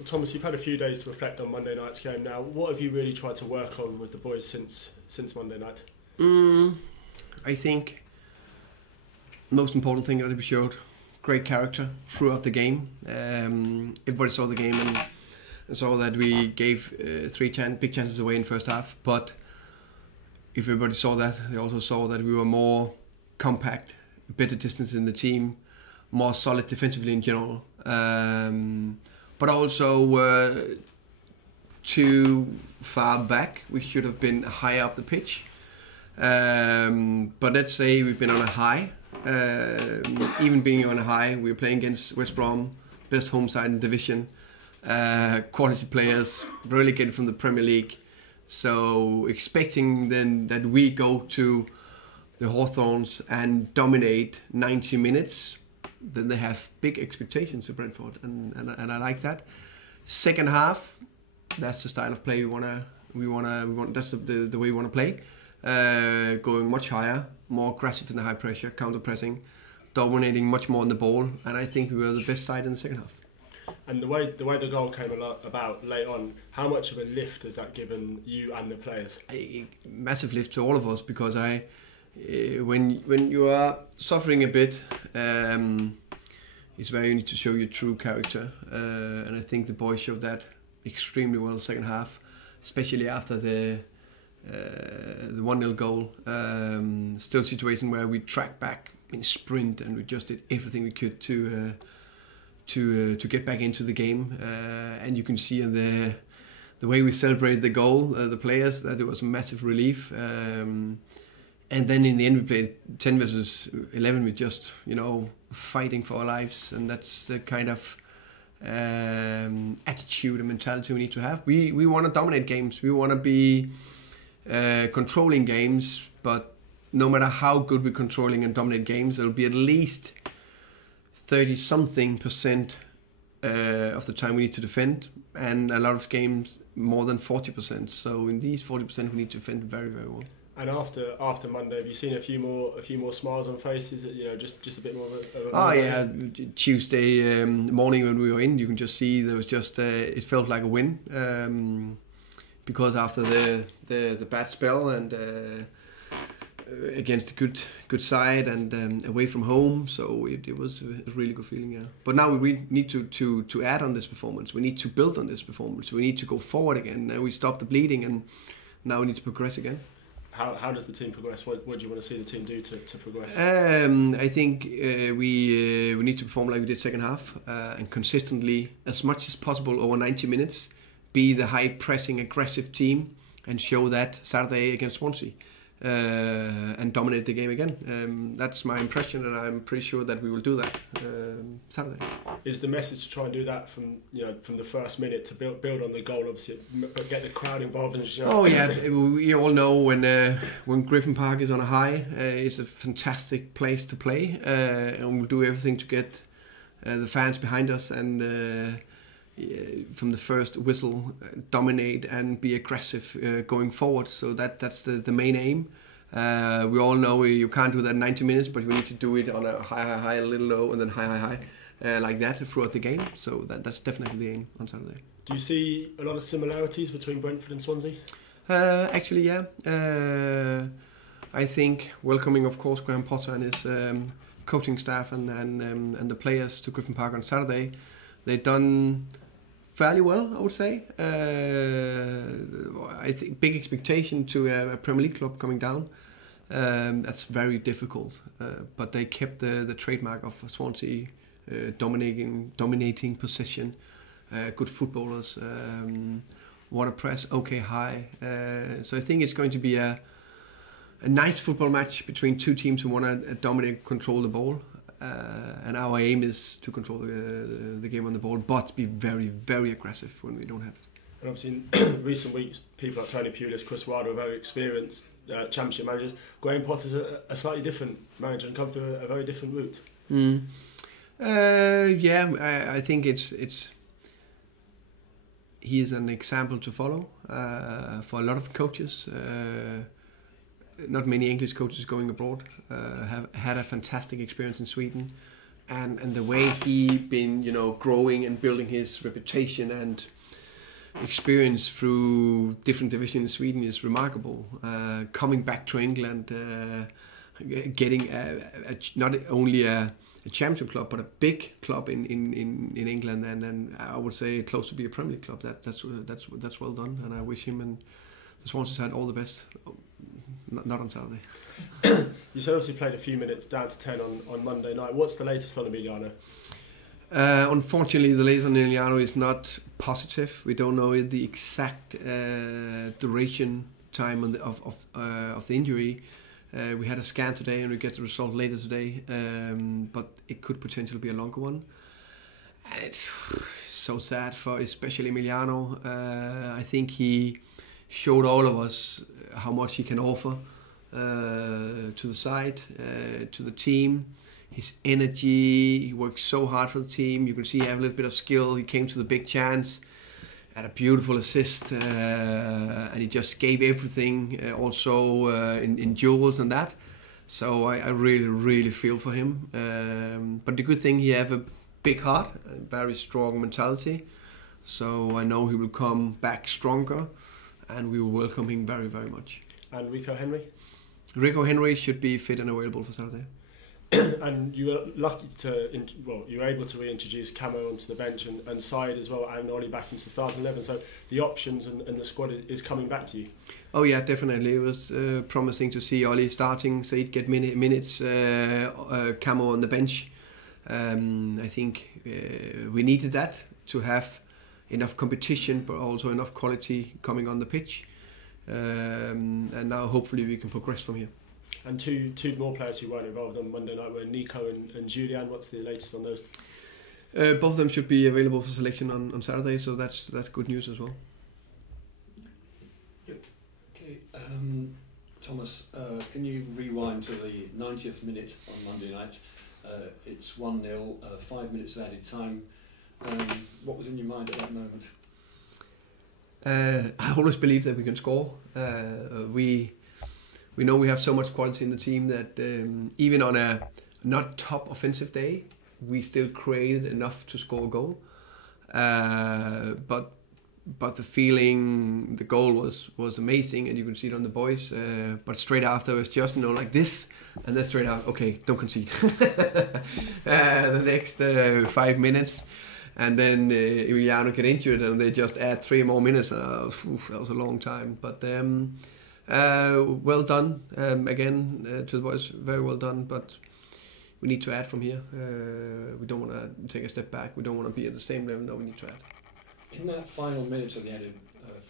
Well, Thomas, you've had a few days to reflect on Monday night's game now. What have you really tried to work on with the boys since Monday night? I think most important thing that we showed great character throughout the game. Everybody saw the game and saw that we gave big chances away in first half. But if everybody saw that, they also saw that we were more compact, better distance in the team, more solid defensively in general. But also too far back. We should have been higher up the pitch. But let's say we've been on a high. Even being on a high, we were playing against West Brom, best home side in the division. Quality players, relegated from the Premier League. So expecting then that we go to the Hawthorns and dominate 90 minutes, then they have big expectations of Brentford, and I like that. Second half, that's the style of play we want. That's the way we want to play. Going much higher, more aggressive in the high pressure, counter pressing, dominating much more on the ball, and I think we were the best side in the second half. And the way the goal came about late on, how much of a lift has that given you and the players? A massive lift to all of us, because when you are suffering a bit, it's where you need to show your true character, and I think the boys showed that extremely well second half, especially after the 1-0 goal. Still a situation where we tracked back in sprint and we just did everything we could to get back into the game, and you can see in the way we celebrated the goal, the players, that it was a massive relief. And then in the end we played 10 versus 11 with just, fighting for our lives, and that's the kind of attitude and mentality we need to have. We want to dominate games, we want to be controlling games, but no matter how good we're controlling and dominate games, there'll be at least 30-something% of the time we need to defend, and a lot of games more than 40%. So in these 40% we need to defend very, very well. And after Monday, have you seen a few more smiles on faces? Just a bit more of a yeah, Tuesday morning when we were in, you can just see there was just it felt like a win, because after the bad spell and against a good side and away from home, so it was a really good feeling. Yeah. But now we need to add on this performance. We need to build on this performance. We need to go forward again. Now we stopped the bleeding, and now we need to progress again. How does the team progress? What do you want to see the team do to progress? I think we need to perform like we did second half, and consistently, as much as possible over 90 minutes, be the high pressing aggressive team and show that Saturday against Swansea, and dominate the game again. That's my impression, and I'm pretty sure that we will do that Saturday. Is the message to try and do that from the first minute to build on the goal, obviously, but get the crowd involved and Oh yeah, we all know when Griffin Park is on a high, it's a fantastic place to play, and we'll do everything to get the fans behind us and from the first whistle dominate and be aggressive going forward. So that's the main aim. We all know you can't do that in 90 minutes, but we need to do it on a high, a little low, and then high, like that throughout the game. So that's definitely the aim on Saturday. Do you see a lot of similarities between Brentford and Swansea? Actually, yeah. I think welcoming, of course, Graham Potter and his coaching staff and the players to Griffin Park on Saturday, they've done fairly well, I would say. I think big expectation to a Premier League club coming down. That's very difficult, but they kept the trademark of Swansea, dominating possession, good footballers, water press, okay high. So I think it's going to be a nice football match between two teams who want to dominate, control the ball. And our aim is to control the game on the ball, but be very, very aggressive when we don't have it. And obviously in recent weeks, people like Tony Pulis, Chris Wilder are very experienced championship managers. Graham Potter's a slightly different manager and come through a very different route. I think he is an example to follow for a lot of coaches. Not many English coaches going abroad have had a fantastic experience in Sweden and the way he been, growing and building his reputation and experience through different divisions in Sweden is remarkable. Coming back to England, getting not only a championship club, but a big club in England, and I would say close to be a Premier League club. That's well done, and I wish him and the Swansea side all the best. Not on Saturday. You said obviously played a few minutes, down to 10 on Monday night. What's the latest on Emiliano? Unfortunately, the latest on Emiliano is not positive. We don't know the exact duration time of the injury. We had a scan today, and we get the result later today. But it could potentially be a longer one. And it's so sad for especially Emiliano. I think he showed all of us how much he can offer to the side, to the team. His energy, he works so hard for the team. You can see he has a little bit of skill. He came to the big chance, had a beautiful assist, and he just gave everything, also in duels and that. So I really, really feel for him. But the good thing, he have a big heart, a very strong mentality. So I know he will come back stronger, and we will welcome him very, very much. And Rico Henry? Rico Henry should be fit and available for Saturday. And you were lucky you were able to reintroduce Camo onto the bench and Side as well, and Ollie back into the starting 11. So the options and the squad is coming back to you. Oh yeah, definitely. It was promising to see Ollie starting, so he'd get minutes, Camo on the bench. I think we needed that to have enough competition, but also enough quality coming on the pitch. And now hopefully we can progress from here. And two more players who weren't involved on Monday night were Nico and Julian. What's the latest on those? Both of them should be available for selection on Saturday, so that's good news as well. Okay, Thomas, can you rewind to the 90th minute on Monday night? It's 1-0, 5 minutes of added time. What was in your mind at that moment? I always believe that we can score. We know we have so much quality in the team that even on a not top offensive day, we still created enough to score a goal. But the feeling, the goal was amazing, and you can see it on the boys. But straight after, it was just like this, and then straight out, okay, don't concede. The next 5 minutes. And then Emiliano get injured, and they just add 3 more minutes. That was a long time. But well done again to the boys. Very well done. But we need to add from here. We don't want to take a step back. We don't want to be at the same level. No, we need to add. In that final minute of the added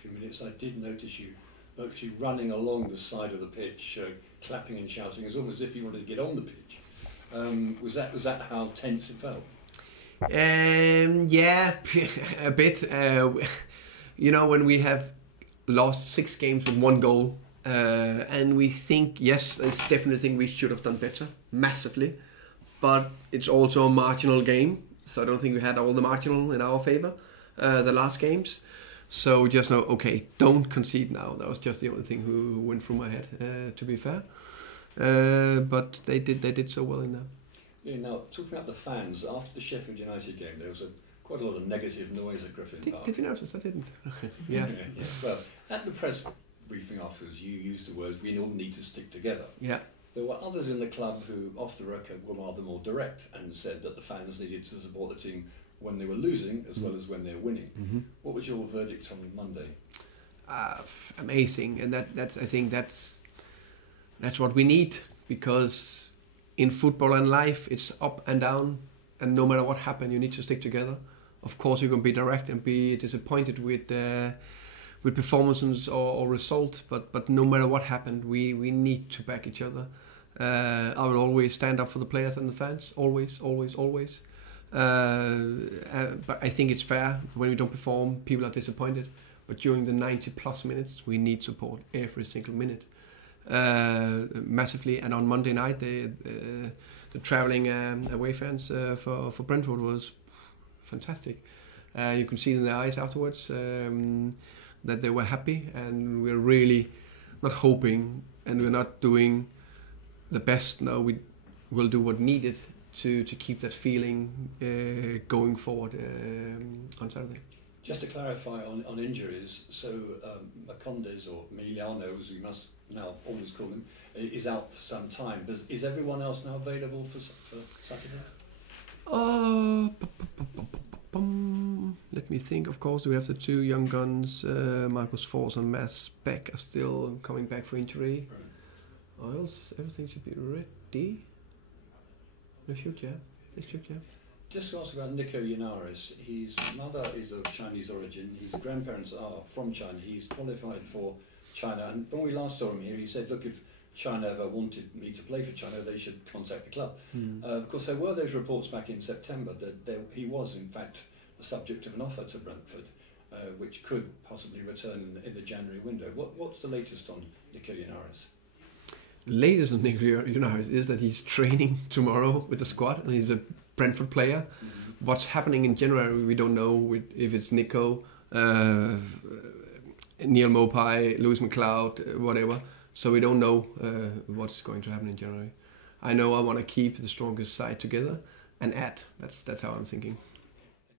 few minutes, I did notice you actually running along the side of the pitch, clapping and shouting, as almost as if you wanted to get on the pitch. Was that how tense it felt? Yeah, a bit. When we have lost 6 games with 1 goal, and we think, yes, it's definitely a thing we should have done better, massively, but it's also a marginal game, so I don't think we had all the marginal in our favour, the last games. So just know, okay, don't concede now. That was just the only thing who went through my head, to be fair. But they did so well in there. Yeah, now, talking about the fans, after the Sheffield United game, there was quite a lot of negative noise at Griffin Park. Did you notice? I didn't. Yeah. Yeah. Well, at the press briefing afterwards, you used the words, we all need to stick together. Yeah. There were others in the club who, off the record, were rather more direct and said that the fans needed to support the team when they were losing as well as when they were winning. Mm-hmm. What was your verdict on Monday? Amazing, and I think that's what we need, because in football and life, it's up and down, and no matter what happens, you need to stick together. Of course, you can be direct and be disappointed with performances or result, but no matter what happened, we need to back each other. I will always stand up for the players and the fans, always. But I think it's fair when we don't perform, people are disappointed. But during the 90+ minutes, we need support every single minute. Massively, and on Monday night the travelling away fans for Brentford was fantastic. You can see it in their eyes afterwards that they were happy, and we're really not hoping, and we're not doing the best. No, we will do what needed to keep that feeling going forward on Saturday. Just to clarify on injuries, so Macondes, or Emiliano, as we must now always call him, is out for some time. But is everyone else now available for Saturday? Let me think. Of course, we have the two young guns, Marcus Fors and Mads Beck, are still coming back for injury. Right. Or else everything should be ready. They should, yeah. Just to ask about Nico Linares, his mother is of Chinese origin, his grandparents are from China, he's qualified for China, and when we last saw him here, he said, look, if China ever wanted me to play for China, they should contact the club. Of course, there were those reports back in September that he was, in fact, the subject of an offer to Brentford, which could possibly return in the January window. What's the latest on Nico Linares? Latest on Nico Linares is that he's training tomorrow with the squad, and he's a Brentford player. What's happening in January, we don't know. If it's Nico, Neil Mopai, Lewis McLeod, whatever. So we don't know what's going to happen in January. I know I want to keep the strongest side together and add. That's how I'm thinking.